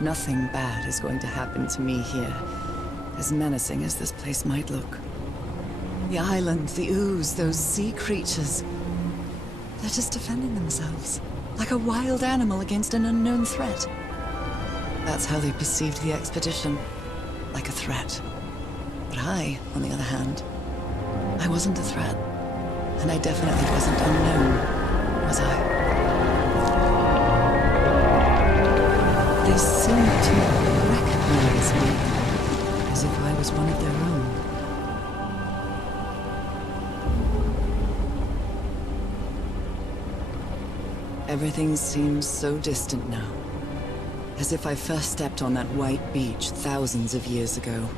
Nothing bad is going to happen to me here, as menacing as this place might look. The island, the ooze, those sea creatures. They're just defending themselves, like a wild animal against an unknown threat. That's how they perceived the expedition, like a threat. But I, on the other hand, I wasn't a threat. And I definitely wasn't unknown, was I? They seemed to recognize me, as if I was one of their own. Everything seems so distant now, as if I first stepped on that white beach thousands of years ago.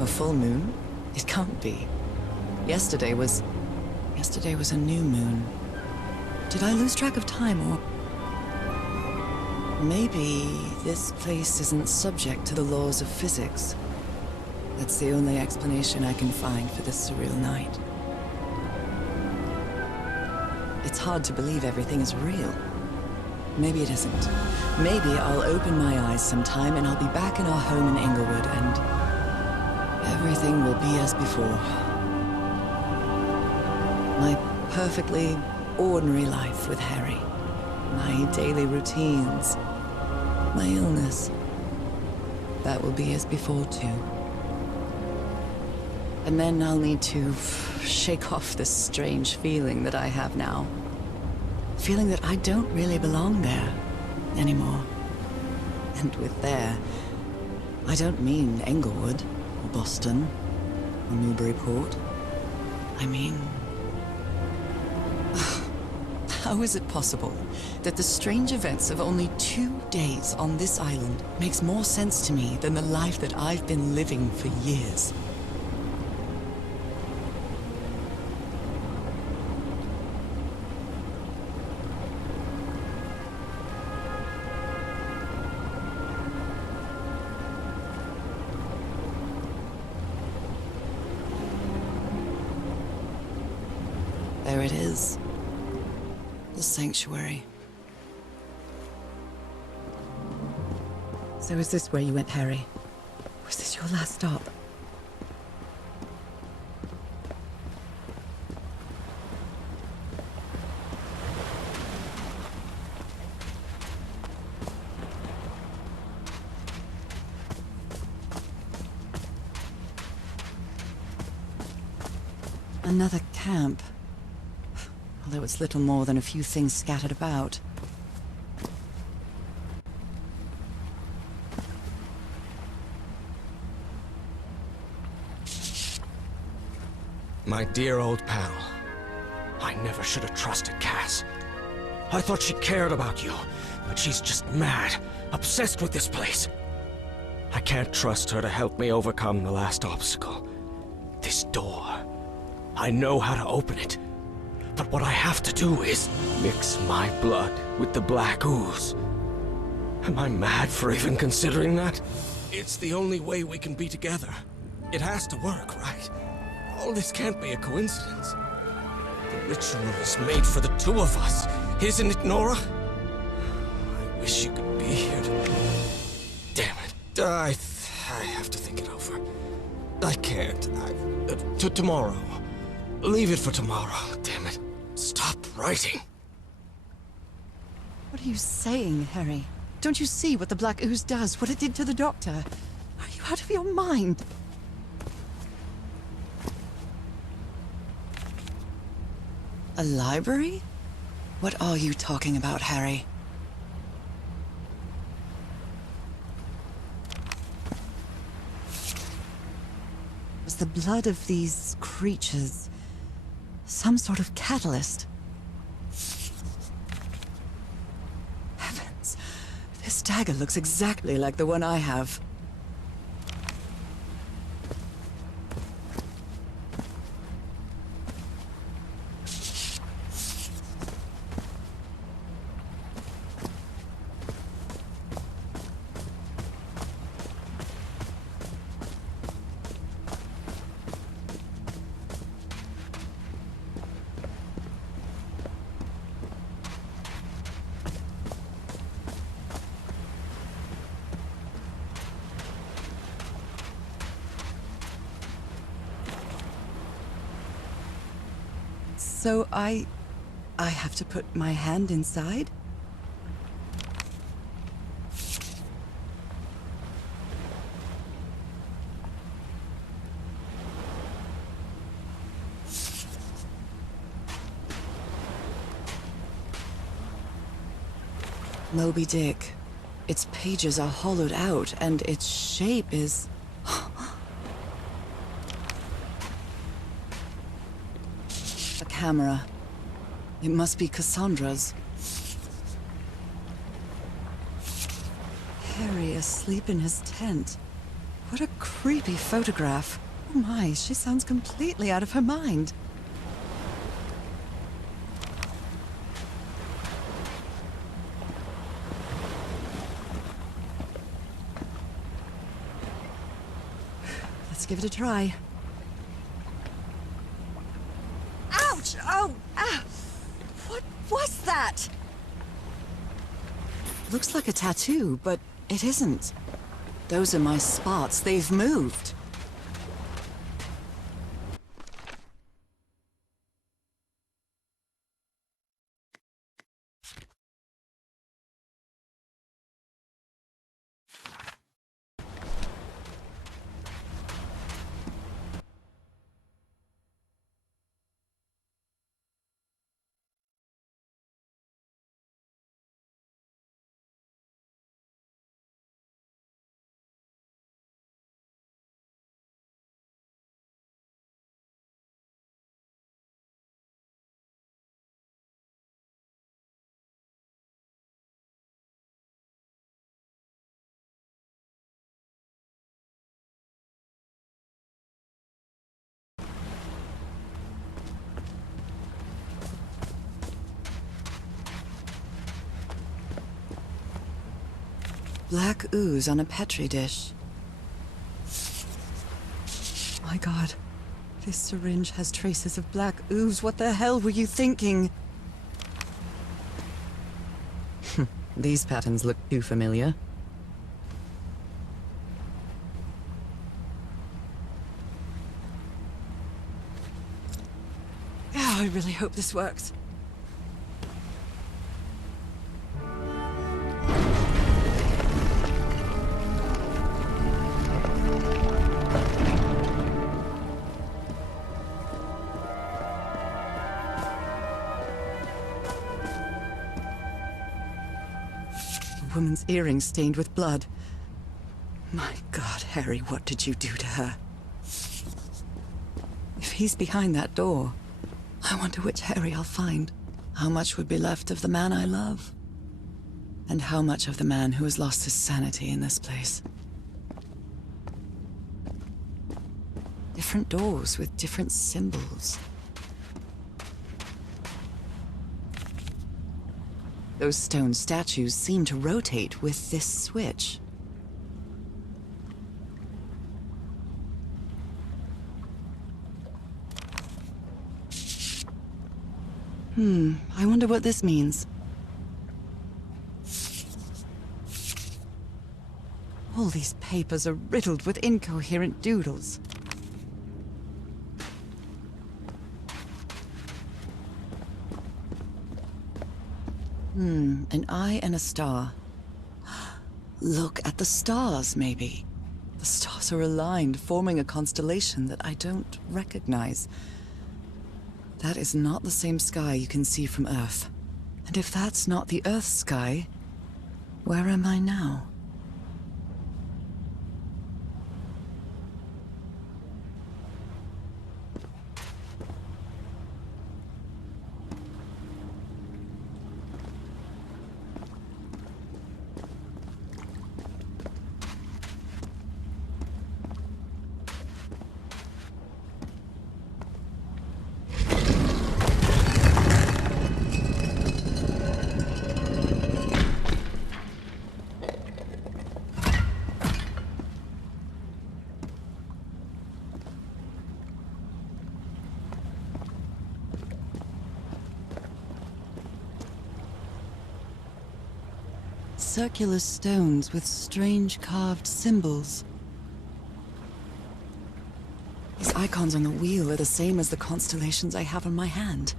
A full moon? It can't be. Yesterday was a new moon. Did I lose track of time, or... Maybe this place isn't subject to the laws of physics. That's the only explanation I can find for this surreal night. It's hard to believe everything is real. Maybe it isn't. Maybe I'll open my eyes sometime and I'll be back in our home in Inglewood and... everything will be as before. My perfectly ordinary life with Harry. My daily routines. My illness. That will be as before, too. And then I'll need to shake off this strange feeling that I have now. Feeling that I don't really belong there anymore. And with there, I don't mean Englewood, or Boston, or Newburyport. I mean... How is it possible that the strange events of only 2 days on this island makes more sense to me than the life that I've been living for years? There it is. The sanctuary. So is this where you went, Harry? Was this your last stop? Another camp. Although it's little more than a few things scattered about. My dear old pal. I never should have trusted Cass. I thought she cared about you, but she's just mad, obsessed with this place. I can't trust her to help me overcome the last obstacle. This door. I know how to open it. But what I have to do is mix my blood with the black ooze. Am I mad for even considering that? It's the only way we can be together. It has to work, right? All this can't be a coincidence. The ritual is made for the two of us, isn't it, Nora? I wish you could be here to... Damn it. I have to think it over. I can't. Tomorrow. Leave it for tomorrow, damn it. Stop writing. What are you saying, Harry? Don't you see what the black ooze does, what it did to the doctor? Are you out of your mind? A library? What are you talking about, Harry? Was the blood of these creatures some sort of catalyst? Heavens, this dagger looks exactly like the one I have. So I have to put my hand inside? Moby Dick. Its pages are hollowed out, and its shape is... A camera. It must be Cassandra's. Harry asleep in his tent. What a creepy photograph. Oh my, she sounds completely out of her mind. Let's give it a try. Ouch! Oh! Ah! What was that? Looks like a tattoo, but it isn't. Those are my spots. They've moved. Black ooze on a petri dish. My God, this syringe has traces of black ooze. What the hell were you thinking? These patterns look too familiar. Oh, I really hope this works. Woman's earring stained with blood. My God, Harry, what did you do to her? If he's behind that door, I wonder which Harry I'll find. How much would be left of the man I love? And how much of the man who has lost his sanity in this place? Different doors with different symbols. Those stone statues seem to rotate with this switch. I wonder what this means. All these papers are riddled with incoherent doodles. An eye and a star. Look at the stars, maybe. The stars are aligned, forming a constellation that I don't recognize. That is not the same sky you can see from Earth. And if that's not the Earth's sky, where am I now? Circular stones with strange carved symbols. These icons on the wheel are the same as the constellations I have on my hand.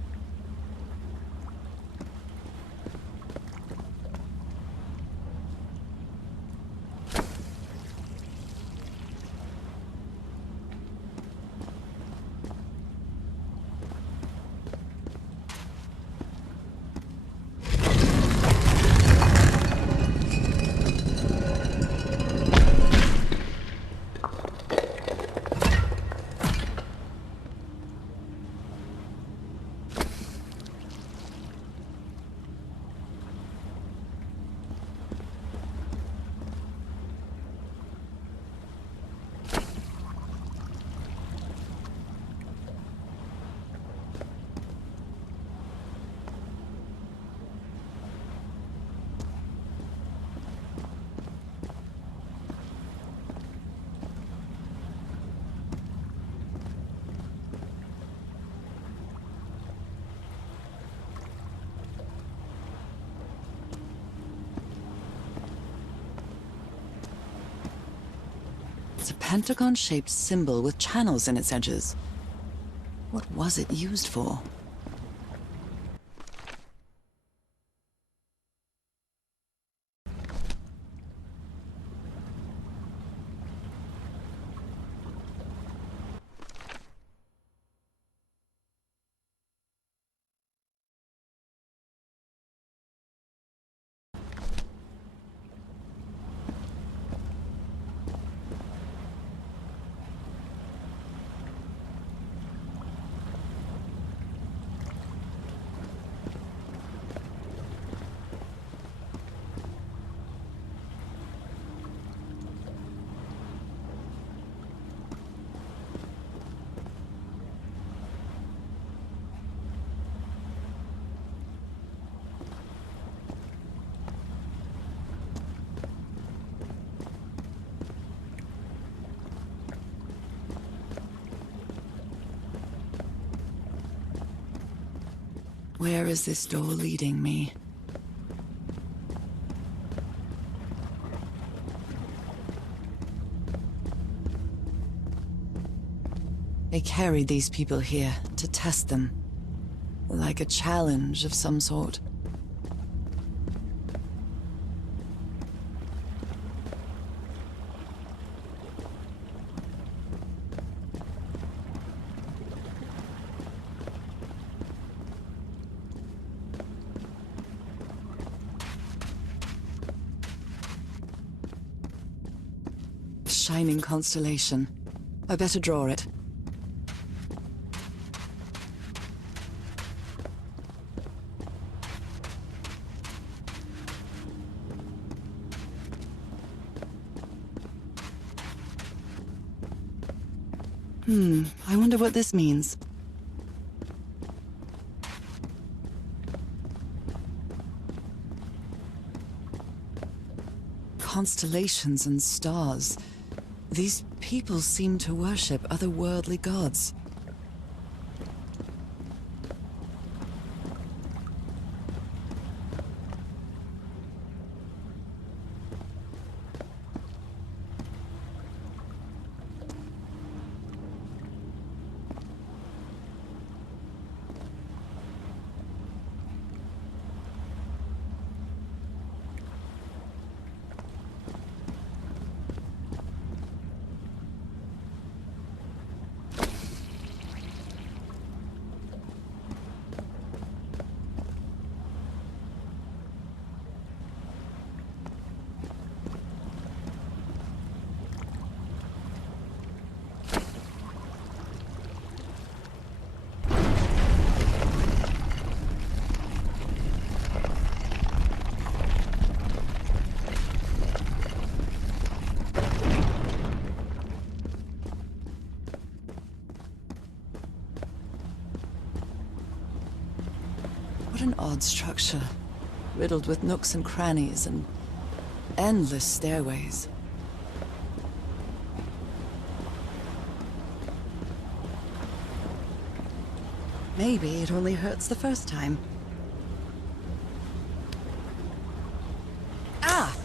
There's a pentagon-shaped symbol with channels in its edges. What was it used for? Where is this door leading me? They carried these people here to test them. Like a challenge of some sort. Shining constellation. I better draw it. I wonder what this means. Constellations and stars. These people seem to worship otherworldly gods. What an odd structure, riddled with nooks and crannies and endless stairways. Maybe it only hurts the first time. Ah!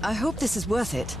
I hope this is worth it.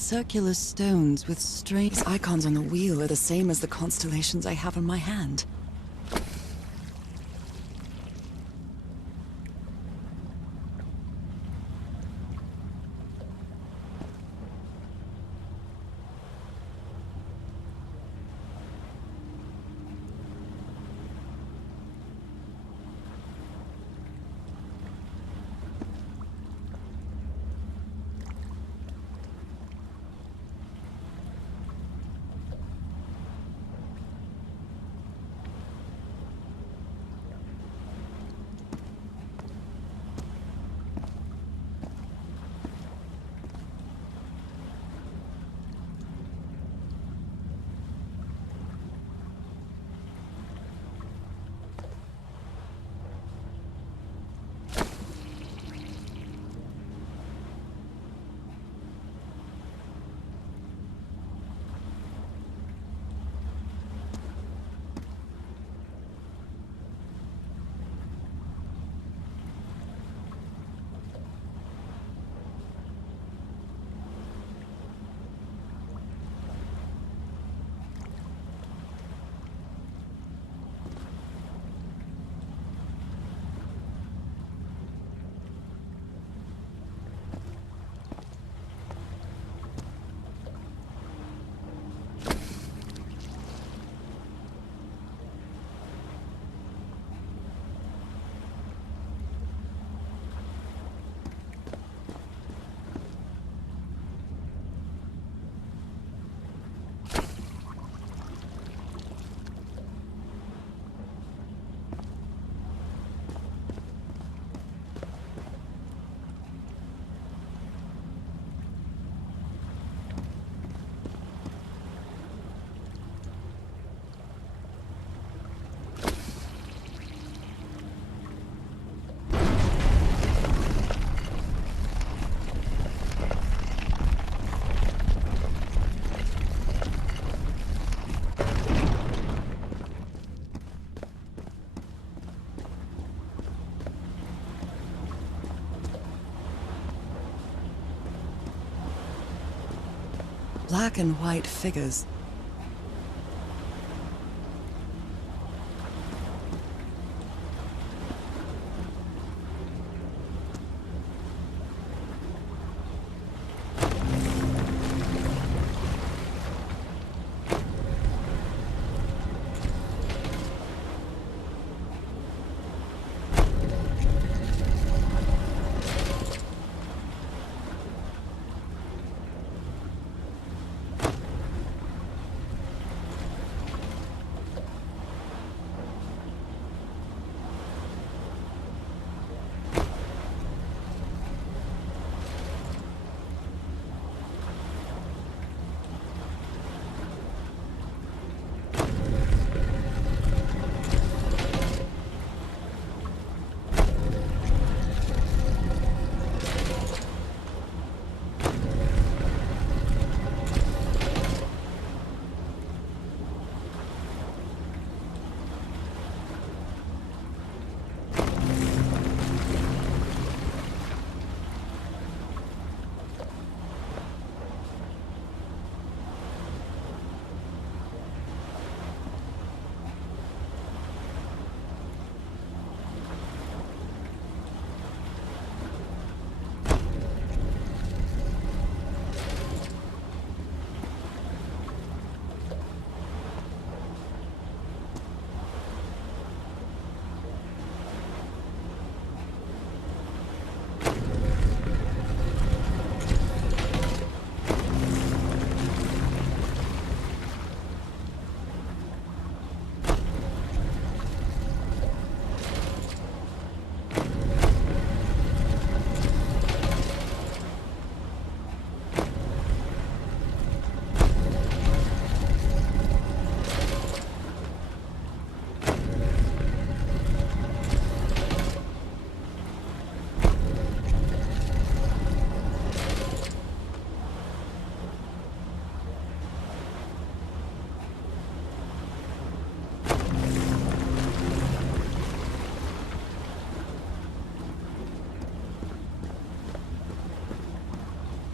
Circular stones with strange icons on the wheel are the same as the constellations I have on my hand. Black and white figures.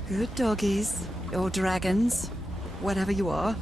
Good doggies. Or dragons. Whatever you are.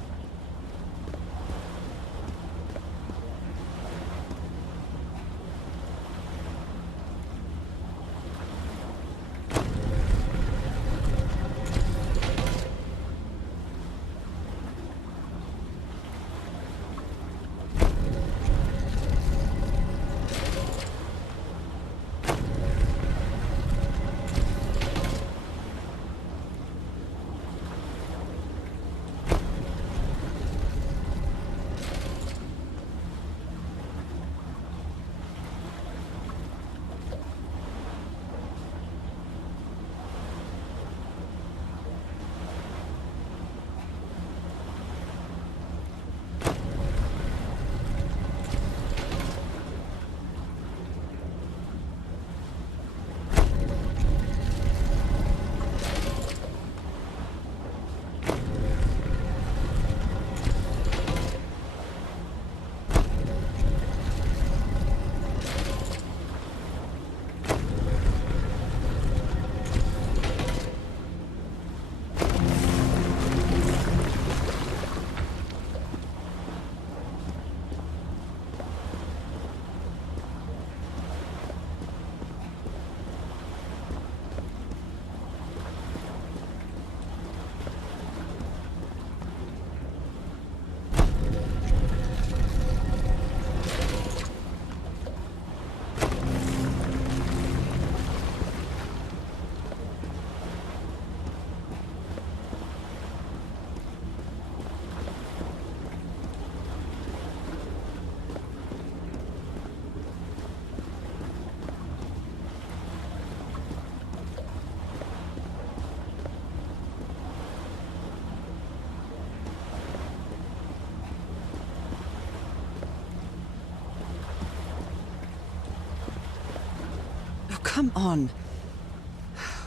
Come on.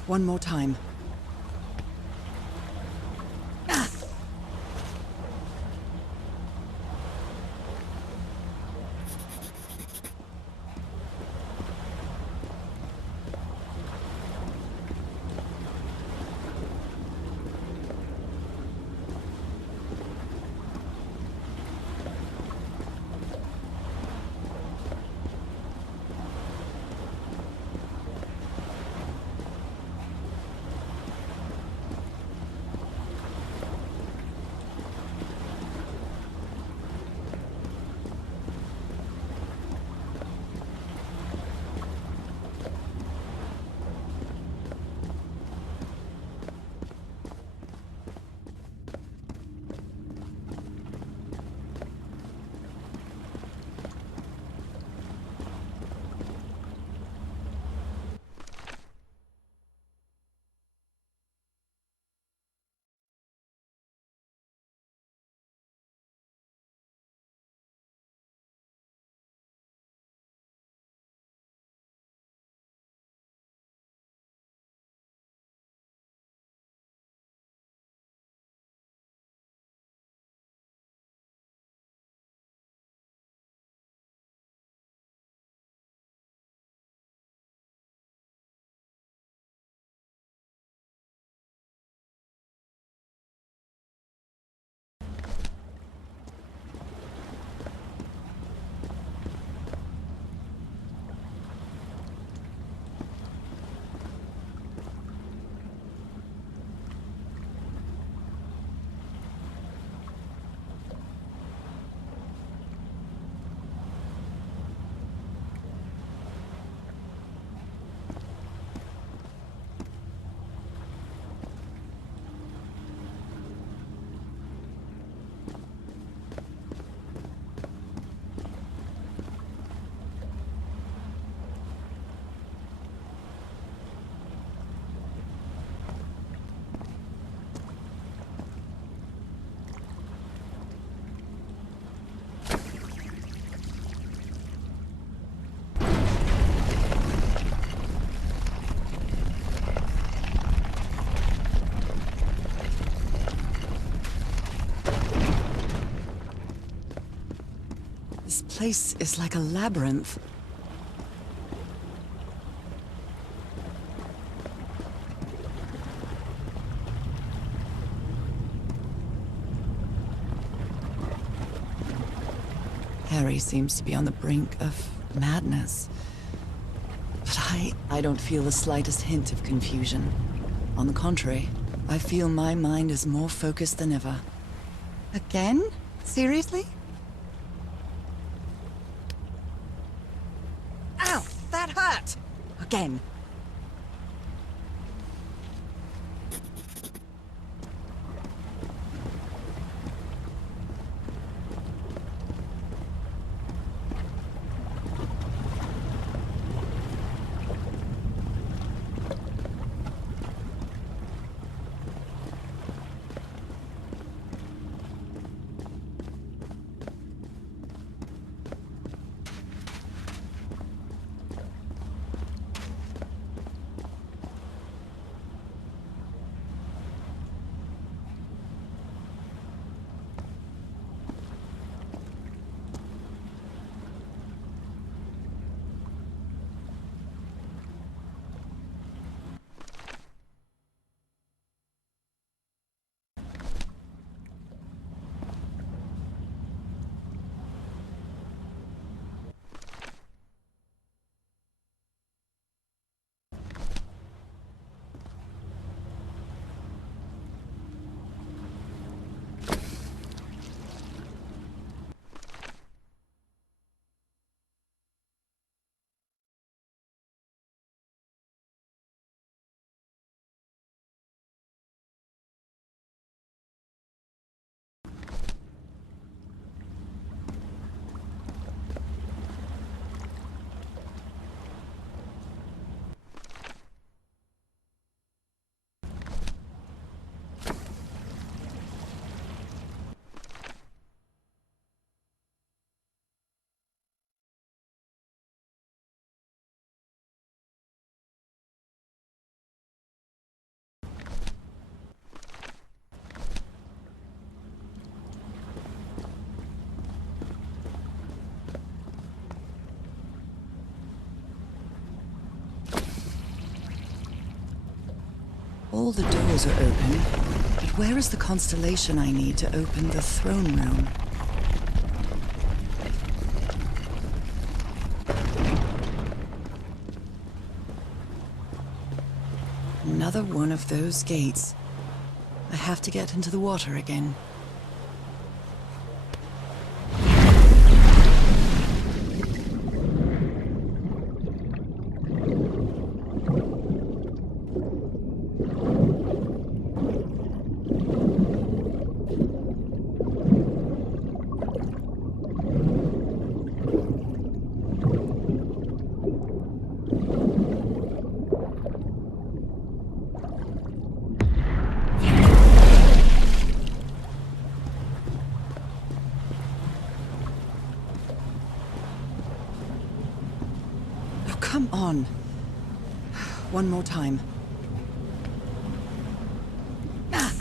One more time. This place is like a labyrinth. Harry seems to be on the brink of madness. But I don't feel the slightest hint of confusion. On the contrary, I feel my mind is more focused than ever. Again? Seriously? Ow! That hurt! Again. All the doors are open, but where is the constellation I need to open the throne room? Another one of those gates. I have to get into the water again. Come on. One more time. Ah!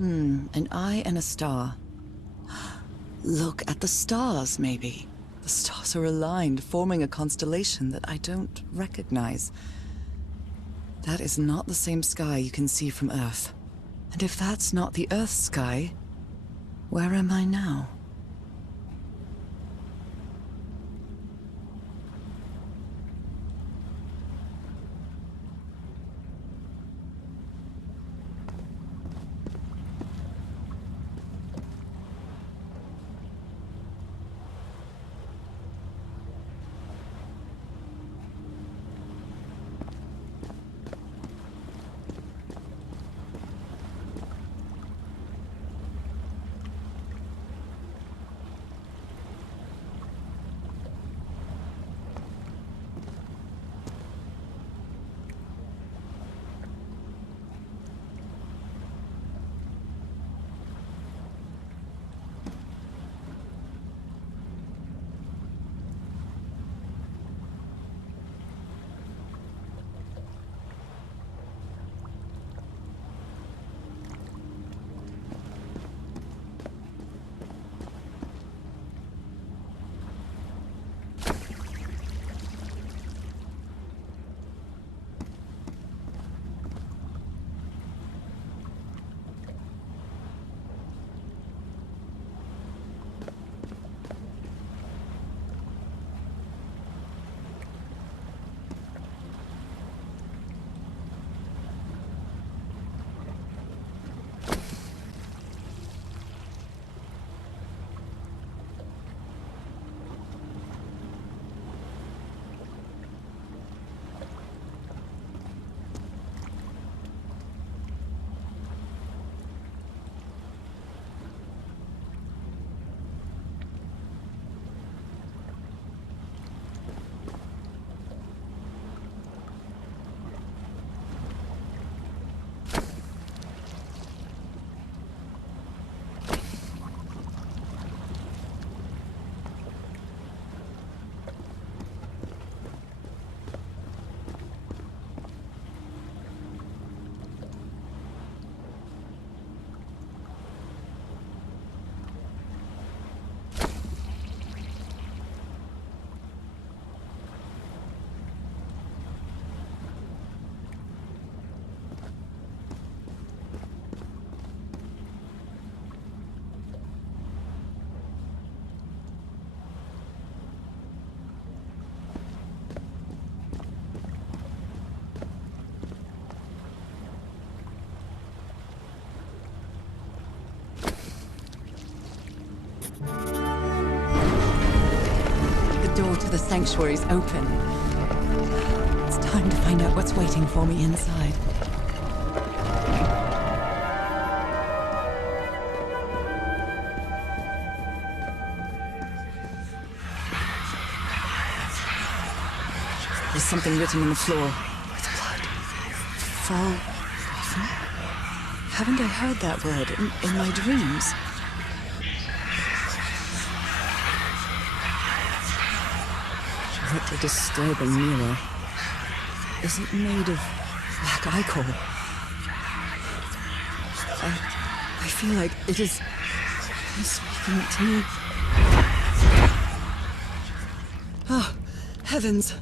An eye and a star. Look at the stars, maybe. The stars are aligned, forming a constellation that I don't recognize. That is not the same sky you can see from Earth. And if that's not the Earth's sky, where am I now? The door to the sanctuary's open. It's time to find out what's waiting for me inside. There's something written on the floor. With blood. FHALGOF'N? Haven't I heard that word in my dreams? What a disturbing mirror. Is it made of black ichor? I feel like it is speaking to me. Oh, heavens!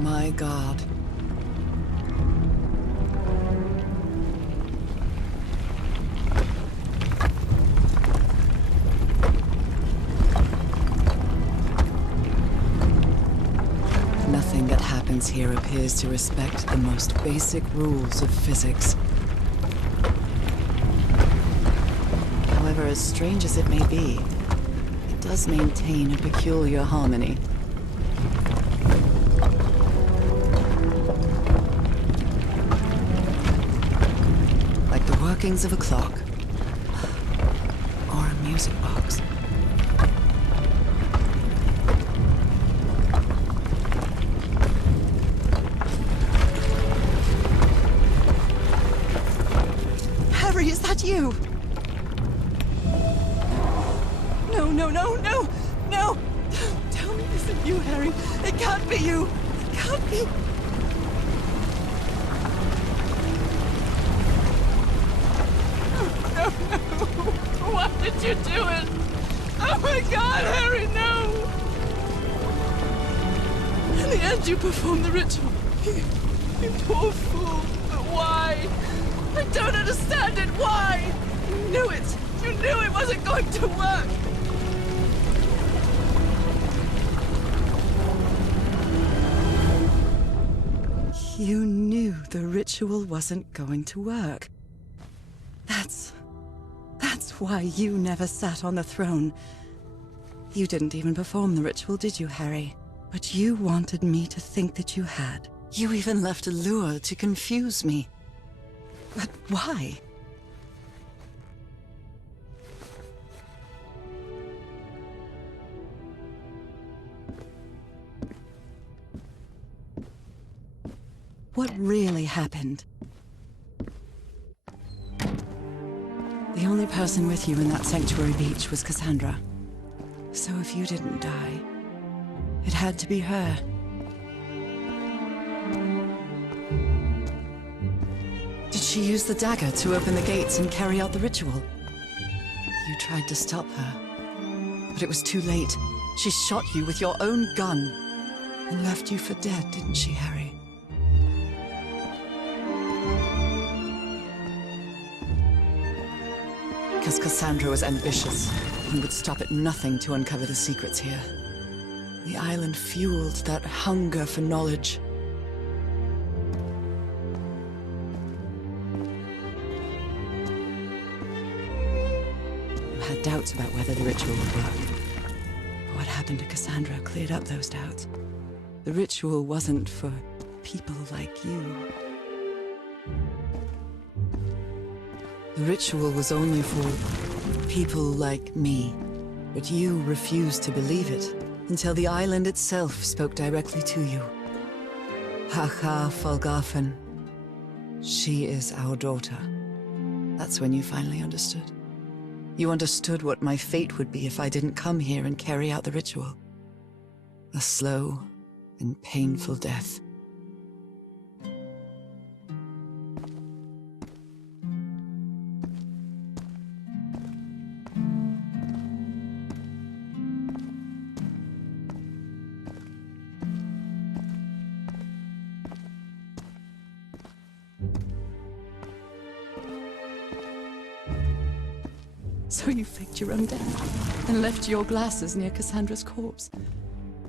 My God. Nothing that happens here appears to respect the most basic rules of physics. However, as strange as it may be, does maintain a peculiar harmony. Like the workings of a clock. Or a music box. Harry, is that you? No, no, no, no, no! Tell me this isn't you, Harry. It can't be you. It can't be. No, no. Why did you do it? Oh my God, Harry, no! In the end, you performed the ritual. You poor fool. But why? I don't understand it. Why? You knew it. You knew it wasn't going to work. You knew the ritual wasn't going to work. That's why you never sat on the throne. You didn't even perform the ritual, did you, Harry? But you wanted me to think that you had. You even left a lure to confuse me. But why? What really happened? The only person with you in that sanctuary beach was Cassandra. So if you didn't die, it had to be her. Did she use the dagger to open the gates and carry out the ritual? You tried to stop her, but it was too late. She shot you with your own gun and left you for dead, didn't she, Harry? Because Cassandra was ambitious and would stop at nothing to uncover the secrets here. The island fueled that hunger for knowledge. You had doubts about whether the ritual would work. But what happened to Cassandra cleared up those doubts. The ritual wasn't for people like you. The ritual was only for people like me. But you refused to believe it until the island itself spoke directly to you. FHALGOF'N. She is our daughter. That's when you finally understood. You understood what my fate would be if I didn't come here and carry out the ritual. A slow and painful death. So you faked your own death and left your glasses near Cassandra's corpse.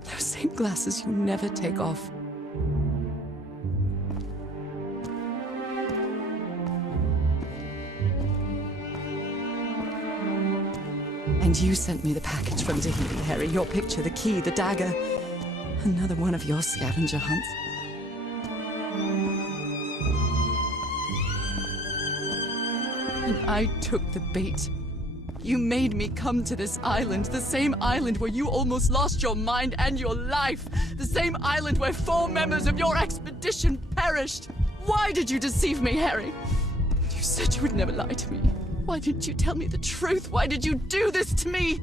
Those same glasses you never take off. And you sent me the package from Tahiti, Harry. Your picture, the key, the dagger. Another one of your scavenger hunts. And I took the bait. You made me come to this island, the same island where you almost lost your mind and your life, the same island where 4 members of your expedition perished. Why did you deceive me, Harry? You said you would never lie to me. Why didn't you tell me the truth? Why did you do this to me?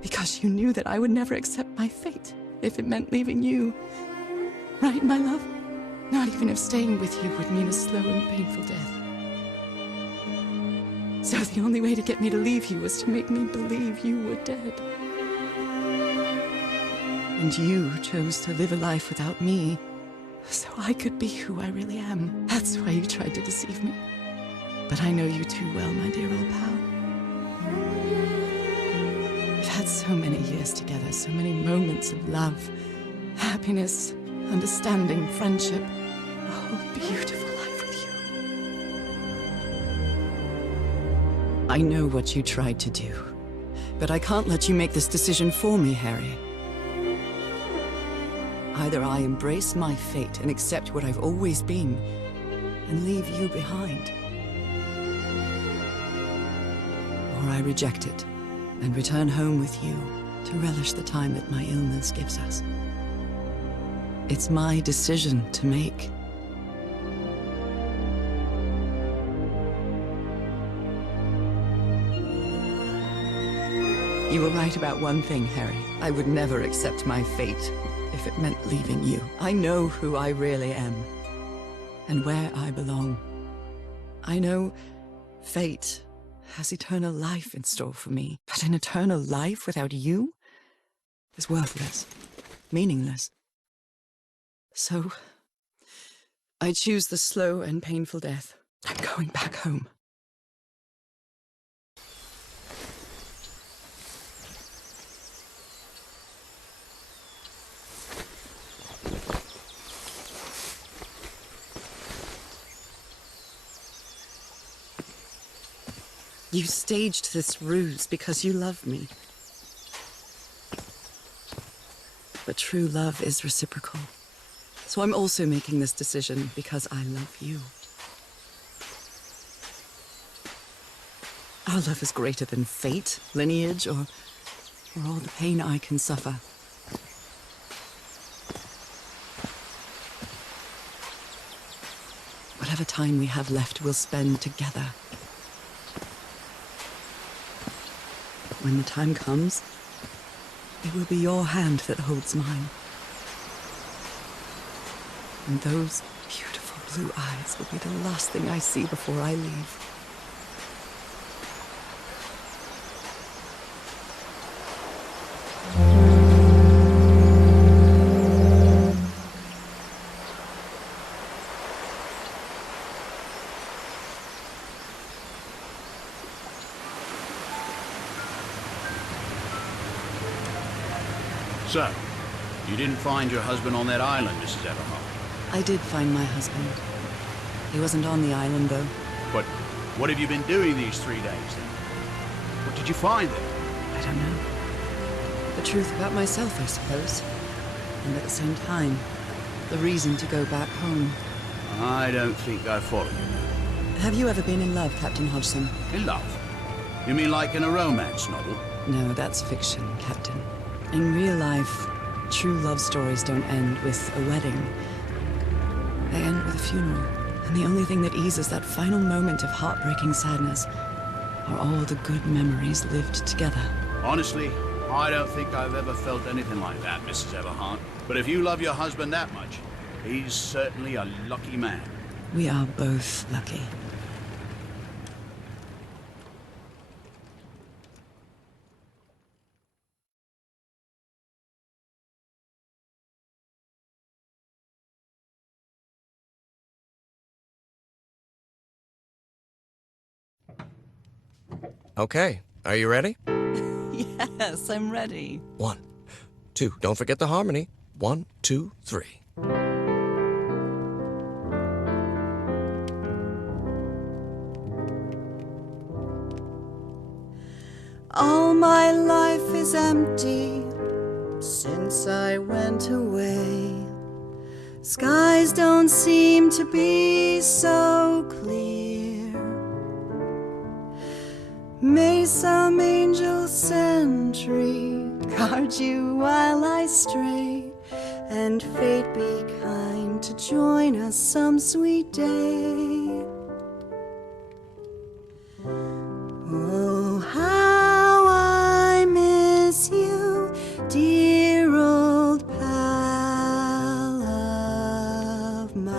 Because you knew that I would never accept my fate if it meant leaving you. Right, my love? Not even if staying with you would mean a slow and painful death. So the only way to get me to leave you was to make me believe you were dead. And you chose to live a life without me, so I could be who I really am. That's why you tried to deceive me. But I know you too well, my dear old pal. We've had so many years together, so many moments of love, happiness, understanding, friendship. A whole beautiful life with you. I know what you tried to do, but I can't let you make this decision for me, Harry. Either I embrace my fate and accept what I've always been, and leave you behind, or I reject it and return home with you to relish the time that my illness gives us. It's my decision to make. You were right about one thing, Harry. I would never accept my fate if it meant leaving you. I know who I really am, and where I belong. I know fate has eternal life in store for me, but an eternal life without you is worthless, meaningless. So, I choose the slow and painful death. I'm going back home. You staged this ruse because you love me. But true love is reciprocal. So I'm also making this decision because I love you. Our love is greater than fate, lineage, or all the pain I can suffer. Whatever time we have left, we'll spend together. When the time comes, it will be your hand that holds mine. And those beautiful blue eyes will be the last thing I see before I leave. So, you didn't find your husband on that island, Mrs. Everhart? I did find my husband. He wasn't on the island, though. But what have you been doing these 3 days, then? What did you find there? I don't know. The truth about myself, I suppose. And at the same time, the reason to go back home. I don't think I follow you. Have you ever been in love, Captain Hodgson? In love? You mean like in a romance novel? No, that's fiction, Captain. In real life, true love stories don't end with a wedding. They end with a funeral. And the only thing that eases that final moment of heartbreaking sadness are all the good memories lived together. Honestly, I don't think I've ever felt anything like that, Mrs. Everhart. But if you love your husband that much, he's certainly a lucky man. We are both lucky. Okay, are you ready? Yes, I'm ready. 1, 2, don't forget the harmony. 1, 2, 3. All my life is empty since I went away. Skies don't seem to be so clear. May some angel sentry guard you while I stray, and fate be kind to join us some sweet day. Oh, how I miss you, dear old pal of mine.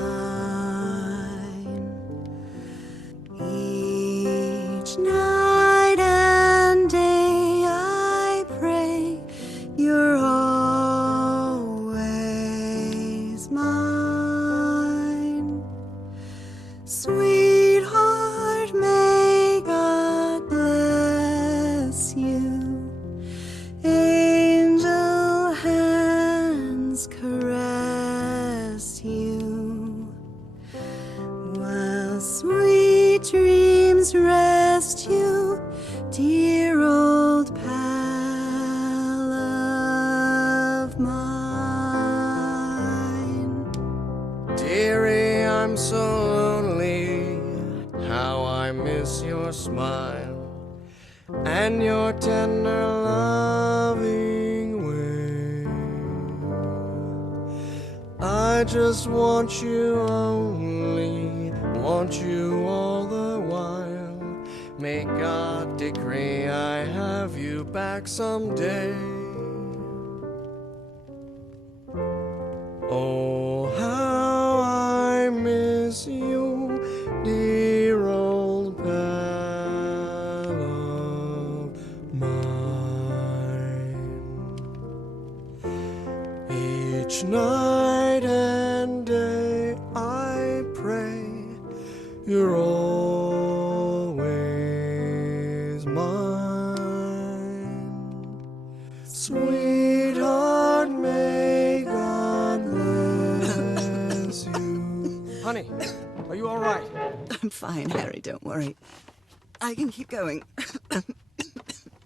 Each night and day I pray you're always mine. Sweetheart, may God bless you. Angel hands caress miss your smile and your tender loving way. I just want you only, want you all the while. May God decree I have you back someday. Oh, how I miss you, dear old pal of mine. Each night and day I pray you're always mine. Sweetheart, may God bless you. Honey, are you all right? I'm fine, Harry, don't worry. I can keep going.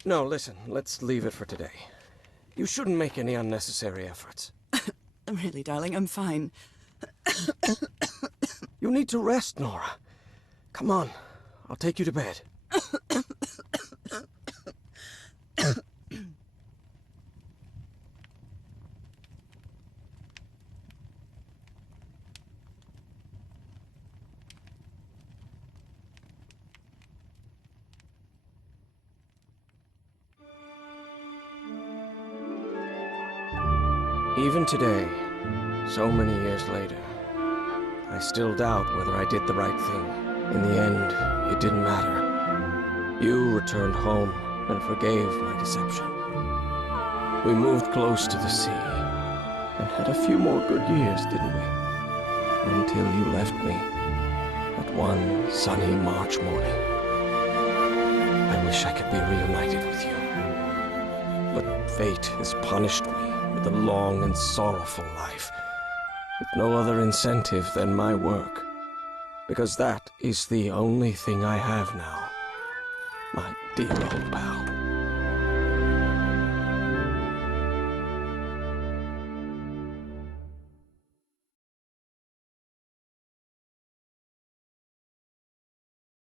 No, listen, let's leave it for today. You shouldn't make any unnecessary efforts. Really, darling, I'm fine. You need to rest, Nora. Come on, I'll take you to bed. Even today, so many years later, I still doubt whether I did the right thing. In the end, it didn't matter. You returned home and forgave my deception. We moved close to the sea and had a few more good years, didn't we? Until you left me that one sunny March morning. I wish I could be reunited with you. But fate has punished me with a long and sorrowful life, with no other incentive than my work, because that is the only thing I have now, my dear old pal.